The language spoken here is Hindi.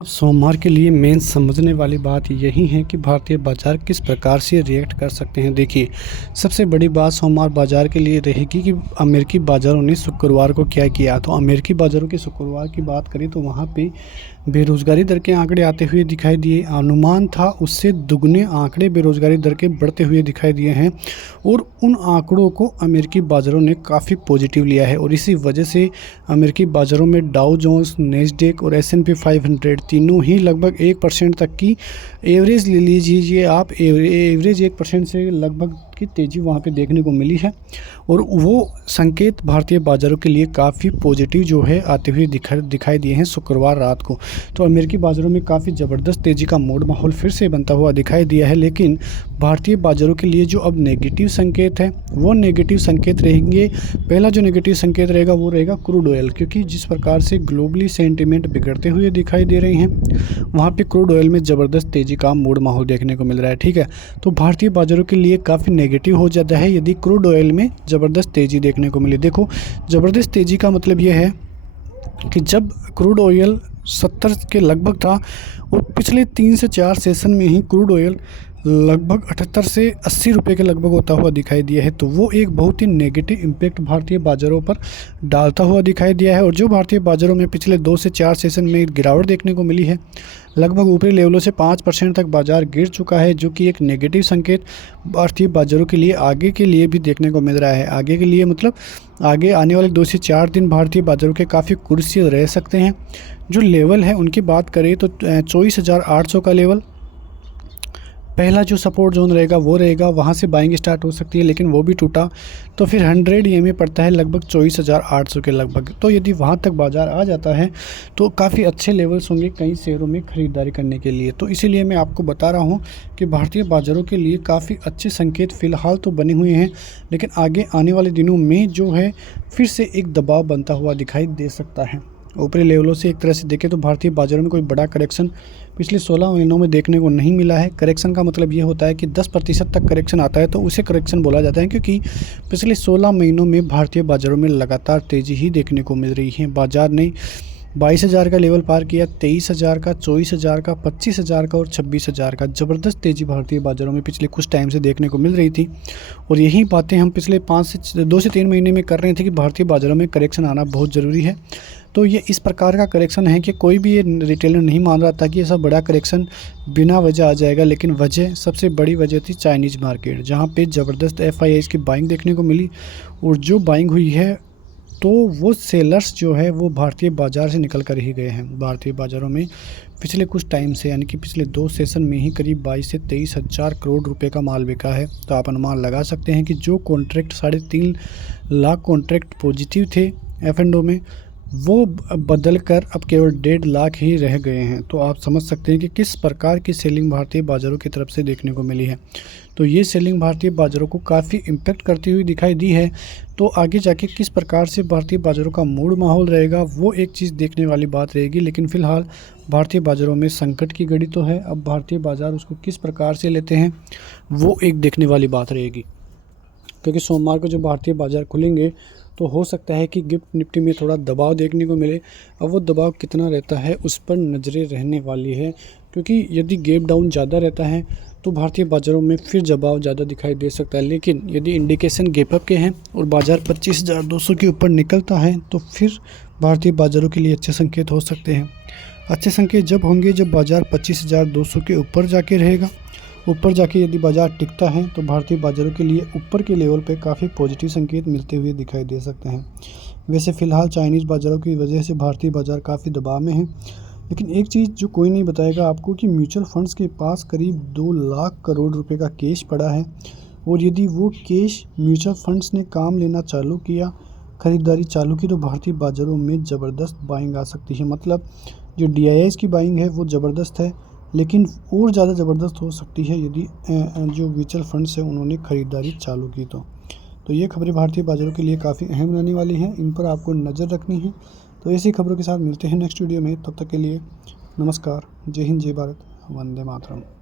अब सोमवार के लिए मेन समझने वाली बात यही है कि भारतीय बाज़ार किस प्रकार से रिएक्ट कर सकते हैं। देखिए, सबसे बड़ी बात सोमवार बाज़ार के लिए रहेगी कि अमेरिकी बाज़ारों ने शुक्रवार को क्या किया। तो अमेरिकी बाज़ारों के शुक्रवार की बात करें तो वहाँ पे बेरोज़गारी दर के आंकड़े आते हुए दिखाई दिए। अनुमान था उससे दुगने आंकड़े बेरोज़गारी दर के बढ़ते हुए दिखाई दिए हैं और उन आंकड़ों को अमेरिकी बाज़ारों ने काफ़ी पॉजिटिव लिया है और इसी वजह से अमेरिकी बाज़ारों में डाउ जोन्स, नैस्डैक और S&P 500 तीनों ही लगभग 1% तक की एवरेज ले लीजिए आप। एवरेज 1% से लगभग की तेज़ी वहाँ पे देखने को मिली है और वो संकेत भारतीय बाज़ारों के लिए काफ़ी पॉजिटिव जो है आते हुए दिखाई दिए हैं शुक्रवार रात को। तो अमेरिकी बाज़ारों में काफ़ी ज़बरदस्त तेज़ी का मूड माहौल फिर से बनता हुआ दिखाई दिया है, लेकिन भारतीय बाज़ारों के लिए जो अब नेगेटिव संकेत है वो नेगेटिव संकेत रहेंगे। पहला जो नेगेटिव संकेत रहेगा वो रहेगा क्रूड ऑयल, क्योंकि जिस प्रकार से ग्लोबली सेंटिमेंट बिगड़ते हुए दिखाई दे रहे हैं वहाँ पे क्रूड ऑयल में ज़बरदस्त तेज़ी का मूड माहौल देखने को मिल रहा है। ठीक है, तो भारतीय बाज़ारों के लिए काफ़ी नेगेटिव हो जाता है यदि क्रूड ऑयल में ज़बरदस्त तेज़ी देखने को मिले। देखो, ज़बरदस्त तेज़ी का मतलब ये है कि जब क्रूड ऑयल 70 के लगभग था और पिछले 3 से 4 सेशन में ही क्रूड ऑयल लगभग 78 से 80 रुपये के लगभग होता हुआ दिखाई दिया है, तो वो एक बहुत ही नेगेटिव इम्पैक्ट भारतीय बाज़ारों पर डालता हुआ दिखाई दिया है। और जो भारतीय बाज़ारों में पिछले 2 से 4 सेशन में गिरावट देखने को मिली है, लगभग ऊपरी लेवलों से 5% तक बाज़ार गिर चुका है, जो कि एक नेगेटिव संकेत भारतीय बाज़ारों के लिए आगे के लिए भी देखने को मिल रहा है। आगे के लिए मतलब आगे आने वाले 2 से 4 दिन भारतीय बाज़ारों के काफ़ी कुर्सी रह सकते हैं। जो लेवल है उनकी बात करें तो 24,800 का लेवल पहला जो सपोर्ट जोन रहेगा वो रहेगा, वहाँ से बाइंग स्टार्ट हो सकती है, लेकिन वो भी टूटा तो फिर 100 EMA पड़ता है लगभग 24,800 के लगभग। तो यदि वहाँ तक बाज़ार आ जाता है तो काफ़ी अच्छे लेवल्स होंगे कई शेयरों में ख़रीदारी करने के लिए। तो इसीलिए मैं आपको बता रहा हूँ कि भारतीय बाज़ारों के लिए काफ़ी अच्छे संकेत फ़िलहाल तो बने हुए हैं, लेकिन आगे आने वाले दिनों में जो है फिर से एक दबाव बनता हुआ दिखाई दे सकता है ऊपरी लेवलों से। एक तरह से देखें तो भारतीय बाज़ारों में कोई बड़ा करेक्शन पिछले 16 महीनों में देखने को नहीं मिला है। करेक्शन का मतलब ये होता है कि 10% तक करेक्शन आता है तो उसे करेक्शन बोला जाता है, क्योंकि पिछले 16 महीनों में भारतीय बाज़ारों में लगातार तेज़ी ही देखने को मिल रही है। बाज़ार ने 22,000 का लेवल पार किया, 23,000 का, 24,000 का, 25,000 का और 26,000 का। ज़बरदस्त तेज़ी भारतीय बाज़ारों में पिछले कुछ टाइम से देखने को मिल रही थी और यही बातें हम पिछले 2 से 3 महीने में कर रहे थे कि भारतीय बाज़ारों में करेक्शन आना बहुत ज़रूरी है। तो ये इस प्रकार का करेक्शन है कि कोई भी ये रिटेलर नहीं मान रहा था कि ऐसा बड़ा करेक्शन बिना वजह आ जाएगा, लेकिन वजह सबसे बड़ी वजह थी चाइनीज़ मार्केट, जहाँ पे ज़बरदस्त FIIs की बाइंग देखने को मिली और जो बाइंग हुई है तो वो सेलर्स जो है वो भारतीय बाज़ार से निकल कर ही गए हैं। भारतीय बाज़ारों में पिछले कुछ टाइम से यानी कि पिछले 2 सेशन में ही करीब 22 से 23 हज़ार करोड़ रुपए का माल बिका है। तो आप अनुमान लगा सकते हैं कि जो कॉन्ट्रैक्ट 3.5 लाख कॉन्ट्रैक्ट पॉजिटिव थे F&O में, वो बदल कर अब केवल 1.5 लाख ही रह गए हैं। तो आप समझ सकते हैं कि किस प्रकार की सेलिंग भारतीय बाज़ारों की तरफ से देखने को मिली है। तो ये सेलिंग भारतीय बाज़ारों को काफ़ी इम्पैक्ट करती हुई दिखाई दी है। तो आगे जाके किस प्रकार से भारतीय बाज़ारों का मूड माहौल रहेगा वो एक चीज़ देखने वाली बात रहेगी, लेकिन फ़िलहाल भारतीय बाज़ारों में संकट की घड़ी तो है। अब भारतीय बाज़ार उसको किस प्रकार से लेते हैं वो एक देखने वाली बात रहेगी, क्योंकि सोमवार को जो भारतीय बाज़ार खुलेंगे तो हो सकता है कि गिफ्ट निफ्टी में थोड़ा दबाव देखने को मिले। अब वो दबाव कितना रहता है उस पर नज़रें रहने वाली है, क्योंकि यदि गैप डाउन ज़्यादा रहता है तो भारतीय बाज़ारों में फिर दबाव ज़्यादा दिखाई दे सकता है, लेकिन यदि इंडिकेशन गैप अप के हैं और बाज़ार 25,200 के ऊपर निकलता है तो फिर भारतीय बाज़ारों के लिए अच्छे संकेत हो सकते हैं। अच्छे संकेत जब होंगे जब बाज़ार 25,200 के ऊपर जाके रहेगा। ऊपर जाके यदि बाज़ार टिकता है तो भारतीय बाज़ारों के लिए ऊपर के लेवल पे काफ़ी पॉजिटिव संकेत मिलते हुए दिखाई दे सकते हैं। वैसे फ़िलहाल चाइनीज़ बाज़ारों की वजह से भारतीय बाज़ार काफ़ी दबाव में है, लेकिन एक चीज़ जो कोई नहीं बताएगा आपको कि म्यूचुअल फंड्स के पास करीब 2 लाख करोड़ रुपए का कैश पड़ा है और यदि वो कैश म्यूचुअल फंड्स ने काम लेना चालू किया, ख़रीदारी चालू की, तो भारतीय बाज़ारों में ज़बरदस्त बाइंग आ सकती है। मतलब जो DIIs की बाइंग है वो ज़बरदस्त है, लेकिन और ज़्यादा ज़बरदस्त हो सकती है यदि जो म्यूचुअल फंड्स हैं उन्होंने ख़रीदारी चालू की तो ये खबरें भारतीय बाज़ारों के लिए काफ़ी अहम रहने वाली हैं, इन पर आपको नज़र रखनी है। तो ऐसी खबरों के साथ मिलते हैं नेक्स्ट वीडियो में, तब तक के लिए नमस्कार, जय हिंद, जय भारत, वंदे मातरम।